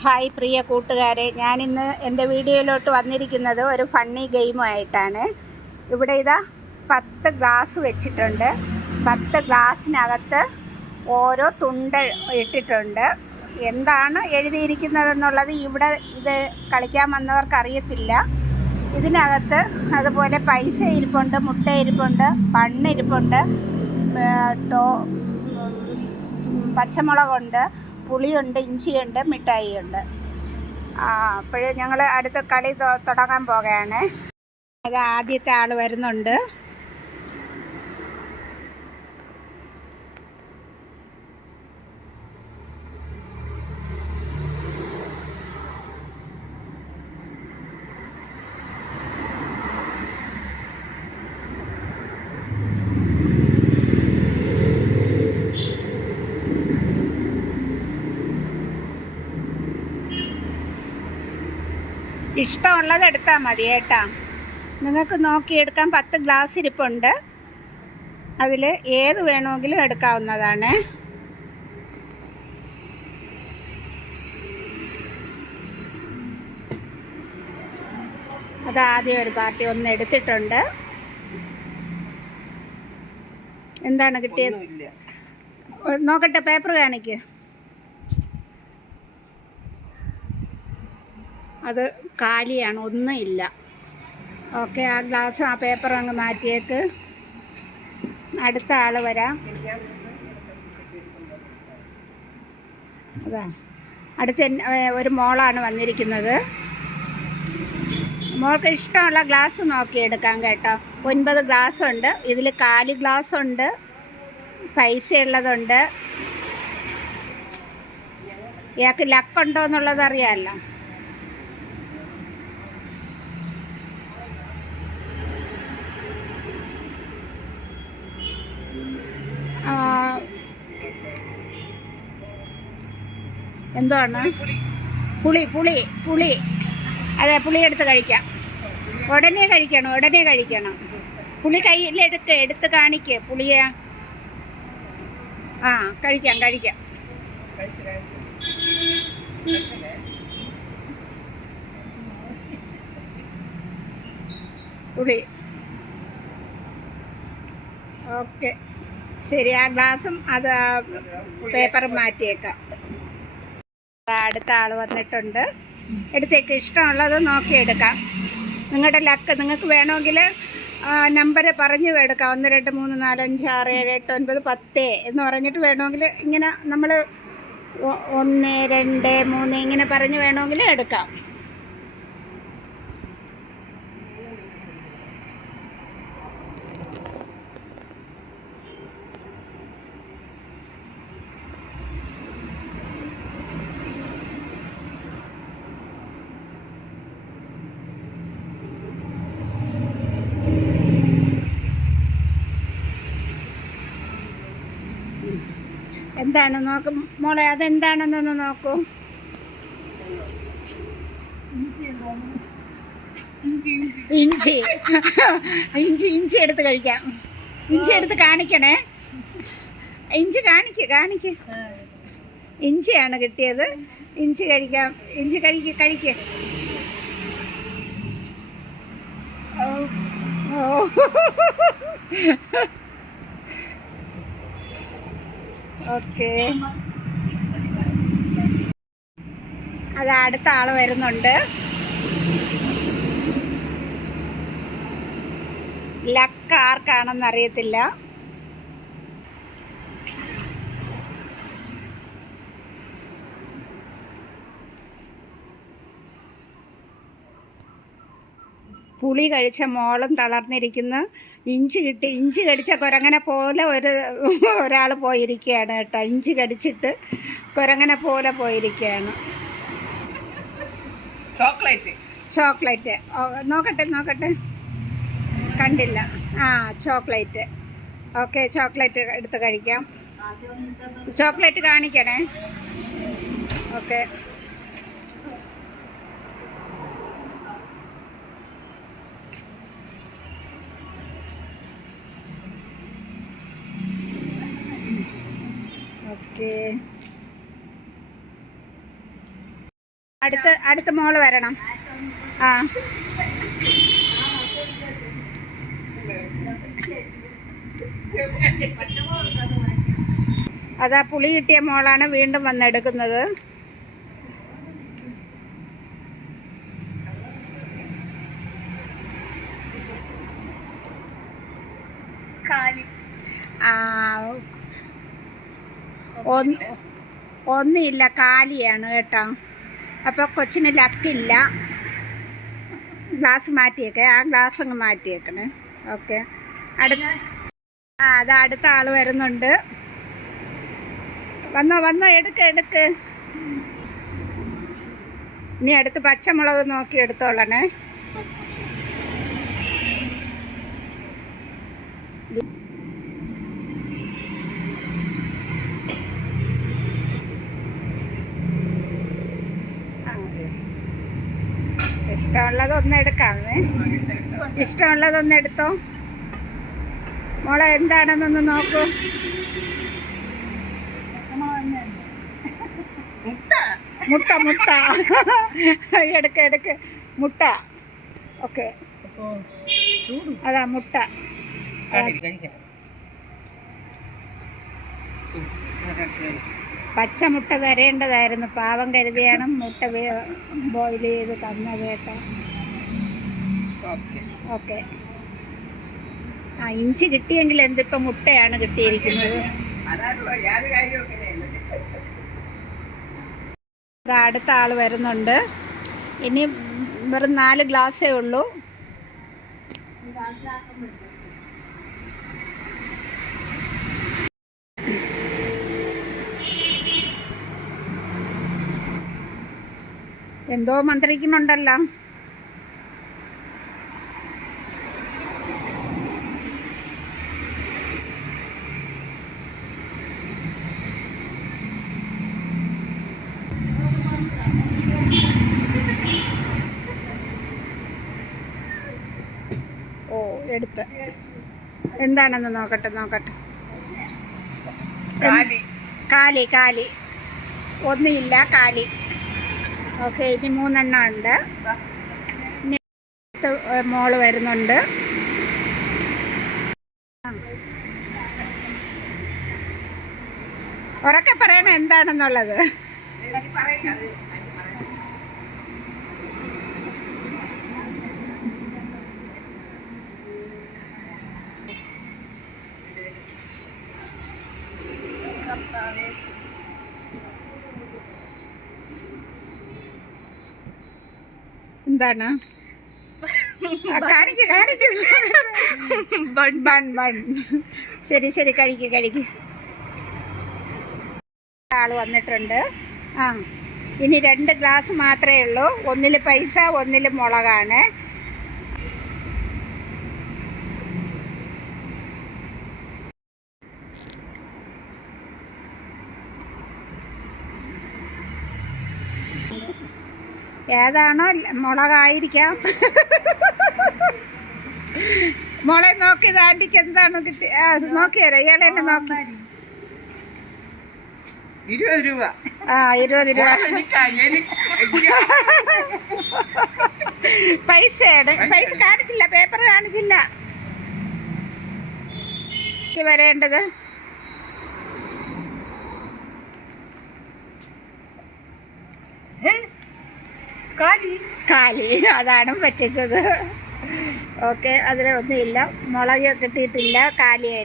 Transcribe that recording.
Hi പ്രിയ കൂട്ടുകാരെ, ഞാനിന്ന് എൻ്റെ വീഡിയോയിലോട്ട് വന്നിരിക്കുന്നത് ഒരു ഫണ്ണി ഗെയിമുമായിട്ടാണ്. ഇവിടെ ഇതാ 10 ഗ്ലാസ് വെച്ചിട്ടുണ്ട്. 10 ഗ്ലാസ്സിനകത്ത് ഓരോ തുണ്ട് ഇട്ടിട്ടുണ്ട്. എന്താണ് എഴുതിയിരിക്കുന്നതെന്നുള്ളത് ഇവിടെ ഇത് കളിക്കാൻ വന്നവർക്ക് അറിയത്തില്ല. ഇതിനകത്ത് അതുപോലെ പൈസ ഇരിപ്പുണ്ട്, മുട്ട ഇരിപ്പുണ്ട്, ഇരിപ്പുണ്ട്, പച്ചമുളകുണ്ട്, പുളിയുണ്ട്, ഇഞ്ചിയുണ്ട്, മിഠായിയുണ്ട്. അപ്പോഴേ ഞങ്ങൾ അടുത്ത കളി തുടങ്ങാൻ പോകുകയാണ്. അത് ആദ്യത്തെ ആൾ വരുന്നുണ്ട്. ഇഷ്ടമുള്ളത് എടുത്താൽ മതി കേട്ടോ. നിങ്ങൾക്ക് നോക്കിയെടുക്കാൻ 10 ഗ്ലാസ് ഇരിപ്പുണ്ട്. അതിൽ ഏത് വേണമെങ്കിലും എടുക്കാവുന്നതാണ്. അതാദ്യം ഒരു പാർട്ടി ഒന്ന് എടുത്തിട്ടുണ്ട്. എന്താണ് കിട്ടിയത് നോക്കട്ടെ, പേപ്പർ കാണിക്ക്. അത് കാലിയാണ്, ഒന്നും ഇല്ല. ഓക്കെ, ആ ഗ്ലാസ് ആ പേപ്പർ അങ്ങ് മാറ്റിയേക്ക്. അടുത്ത ആൾ വരാം. അതാ അടുത്ത ഒരു മോളാണ് വന്നിരിക്കുന്നത്. മോൾക്ക് ഇഷ്ടമുള്ള ഗ്ലാസ് നോക്കിയെടുക്കാം കേട്ടോ. 9 ഗ്ലാസ് ഉണ്ട്. ഇതിൽ കാലി ഗ്ലാസ് ഉണ്ട്, പൈസ ഉള്ളതുണ്ട്. ഇയാൾക്ക് ലക്കുണ്ടോ എന്നുള്ളത് അറിയാമല്ലോ. എന്താണ്? പുളി പുളി പുളി അതെ, പുളി എടുത്ത് കഴിക്കാം. ഉടനെ കഴിക്കണം. പുളി എടുത്ത് കാണിക്ക് പുളിയെ. കഴിക്കാം. പുളി ഓക്കെ, ശരി. ആ ഗ്ലാസും അത് പേപ്പറും മാറ്റിയേക്കാം. അടുത്ത ആൾ വന്നിട്ടുണ്ട്. എടുത്തേക്ക്, ഇഷ്ടമുള്ളത് നോക്കിയെടുക്കാം. നിങ്ങളുടെ ലക്ക്, നിങ്ങൾക്ക് വേണമെങ്കിൽ നമ്പർ പറഞ്ഞു എടുക്കാം. 1 2 3 4 5 6 7 8 9 10 എന്ന് പറഞ്ഞിട്ട് വേണമെങ്കിൽ ഇങ്ങനെ നമ്മൾ 1 2 3 ഇങ്ങനെ പറഞ്ഞ് വേണമെങ്കിൽ എടുക്കാം. എന്താണ് നോക്കും മോളെ, അതെന്താണെന്നൊന്ന് നോക്കൂ. ഇഞ്ചി എടുത്ത് കഴിക്കാം. ഇഞ്ചി എടുത്ത് കാണിക്കണേ. ഇഞ്ചി കാണിക്ക്. ഇഞ്ചിയാണ് കിട്ടിയത്. ഇഞ്ചി കഴിക്കാം. ഇഞ്ചി കഴിക്ക്. ഓക്കെ, അത് അടുത്ത ആൾ വരുന്നുണ്ട്. ലക്ക് ആർക്കാണെന്ന് അറിയത്തില്ല. പുളി കഴിച്ച മോളും തളർന്നിരിക്കുന്നു. ഇഞ്ചി കടിച്ച കുരങ്ങനെ പോലെ ഒരാൾ പോയിരിക്കുകയാണ് കേട്ടോ. ഇഞ്ചി കടിച്ചിട്ട് കുരങ്ങനെ പോലെ പോയിരിക്കുകയാണ്. ചോക്ലേറ്റ് നോക്കട്ടെ. കണ്ടില്ല. ചോക്ലേറ്റ്. ഓക്കെ, ചോക്ലേറ്റ് എടുത്ത് കഴിക്കാം. ചോക്ലേറ്റ് കാണിക്കണേ. Okay, okay. അടുത്ത മോള് വരണം. ആ അതാ പുളി കിട്ടിയ മോളാണ് വീണ്ടും വന്നെടുക്കുന്നത്. ഒന്നുമില്ല, കാലിയാണ് കേട്ടോ. അപ്പോൾ കൊച്ചിന് ലക്കില്ല. ഗ്ലാസ് മാറ്റിയേക്കെ, ആ ഗ്ലാസ് അങ്ങ് മാറ്റിയേക്കണേ. ഓക്കെ, അതാ അടുത്ത ആൾ വരുന്നുണ്ട്. വന്നോ എടുക്ക്. ഇനി അടുത്ത് പച്ചമുളക് നോക്കി എടുത്തോളണേ. ഇഷ്ടമുള്ളതൊന്ന് എടുത്തോ മോളെ. എന്താണെന്നൊന്ന് നോക്കൂ. മുട്ട എടുക്ക് മുട്ട. ഓക്കെ, അതാ മുട്ട. പച്ചമുട്ട തരേണ്ടതായിരുന്നു, പാവം കരുതിയാണ് മുട്ട ബോയിൽ ചെയ്ത് തന്നത് കേട്ടോ. ഓക്കെ, ആ ഇഞ്ചി കിട്ടിയെങ്കിൽ എന്തിപ്പം മുട്ടയാണ് കിട്ടിയിരിക്കുന്നത്. അടുത്ത ആൾ വരുന്നുണ്ട്. ഇനി വെറും 4 ഗ്ലാസ്സേ ഉള്ളൂ. എന്തോ മന്ത്രിക്കുന്നുണ്ടല്ലോ. എടുത്ത് എന്താണെന്ന് നോക്കട്ടെ. കാലി ഒന്നുമില്ല, കാലി. ഓക്കെ, ഇനി 3 എണ്ണം ഉണ്ട്. ഇനി മോള് വരുന്നുണ്ട്. ഉറക്കെ പറയണം എന്താണെന്നുള്ളത്. എന്താണ്? കാണിക്ക്. ബൺ. ശരി, കഴിക്ക്. ആൾ വന്നിട്ടുണ്ട്. ഇനി 2 ഗ്ലാസ് മാത്രമേ ഉള്ളൂ. ഒന്നിൽ പൈസ, ഒന്നിൽ മുളകാണ്. ഏതാണോ മുളകായിരിക്കാം. മോളെ നോക്കിയത് ആൻറ്റിക്ക് എന്താണ് കിട്ടി? നോക്കിയാരോ ഇയാളെ തന്നെ നോക്കി. 20 രൂപ. 20 രൂപ. പൈസ കാണിച്ചില്ല, പേപ്പർ കാണിച്ചില്ല. വരേണ്ടത് കാലി, അതാണ് പറ്റിച്ചത്. ഓക്കെ, അതിലൊന്നുമില്ല, മുളക് കിട്ടിയിട്ടില്ല, കാലിയായിട്ട്.